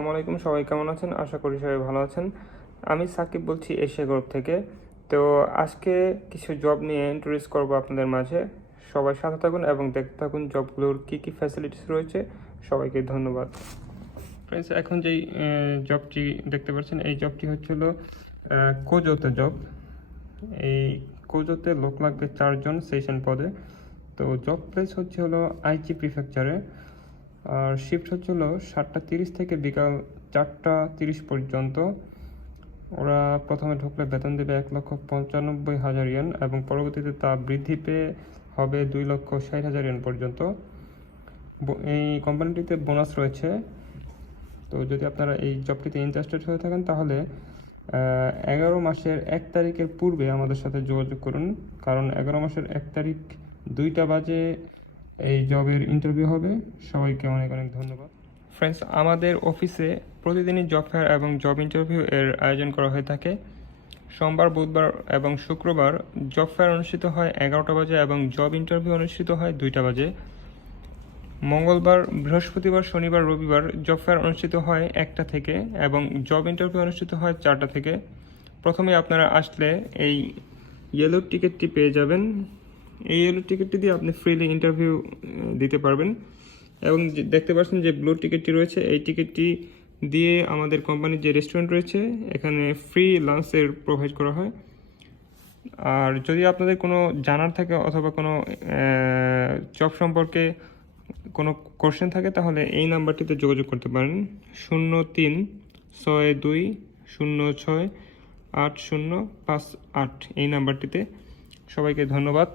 আসসালামু আলাইকুম, সবাই কেমন আছেন? আশা করি সবাই ভালো আছেন। আমি সাকিব বলছি এশিয়া গ্রুপ থেকে। তো আজকে কিছু জব নিয়ে ইন্ট্রোডিউস করবো আপনাদের মাঝে। সবাই সাথে থাকুন এবং দেখতে থাকুন জবগুলোর কী কী ফ্যাসিলিটিস রয়েছে। সবাইকে ধন্যবাদ। ফ্রেন্ডস, এখন যেই জবটি দেখতে পাচ্ছেন এই জবটি হচ্ছিল কোজোতে জব। এই কোজোতে লোক লাগবে 4 জন সেশন পদে। তো জব প্লেস হলো আইচি প্রিফেকচারে। আর শিফট হচ্ছিল 7:30 থেকে বিকাল 4:30 পর্যন্ত। ওরা প্রথমে ঢুকলে বেতন দেবে 1,95,000 ইয়েন এবং পরবর্তীতে তা বৃদ্ধি পেয়ে হবে 2,60,000 ইয়েন পর্যন্ত। এই কোম্পানিটিতে বোনাস রয়েছে। তো যদি আপনারা এই জবটিতে ইন্টারেস্টেড হয়ে থাকেন তাহলে 11 মাসের 1 তারিখের পূর্বে আমাদের সাথে যোগাযোগ করুন, কারণ 11 মাসের 1 তারিখ 2টা বাজে এই জবের ইন্টারভিউ হবে। সবাইকে অনেক অনেক ধন্যবাদ। ফ্রেন্ডস, আমাদের অফিসে প্রতিদিনই জব ফেয়ার এবং জব ইন্টারভিউ এর আয়োজন করা হয়ে থাকে। সোমবার, বুধবার এবং শুক্রবার জব ফেয়ার অনুষ্ঠিত হয় 11টা বাজে এবং জব ইন্টারভিউ অনুষ্ঠিত হয় 2টা বাজে। মঙ্গলবার, বৃহস্পতিবার, শনিবার, রবিবার জব ফেয়ার অনুষ্ঠিত হয় 1টা থেকে এবং জব ইন্টারভিউ অনুষ্ঠিত হয় 4টা থেকে। প্রথমে আপনারা আসলে এই ইয়েলো টিকিটটি পেয়ে যাবেন। এই ইয়েলো টিকিটটি দিয়ে আপনি ফ্রিলি ইন্টারভিউ দিতে পারবেন এবং দেখতে পাচ্ছেন যে ব্লু টিকিটটি রয়েছে, এই টিকিটটি দিয়ে আমাদের কোম্পানির যে রেস্টুরেন্ট রয়েছে এখানে ফ্রি লাঞ্চের প্রোভাইড করা হয়। আর যদি আপনাদের কোনো জানার থাকে অথবা কোনো জব সম্পর্কে কোনো কোশ্চেন থাকে তাহলে এই নাম্বারটিতে যোগাযোগ করতে পারেন, 0362068058 এই নাম্বারটিতে। সবাইকে ধন্যবাদ।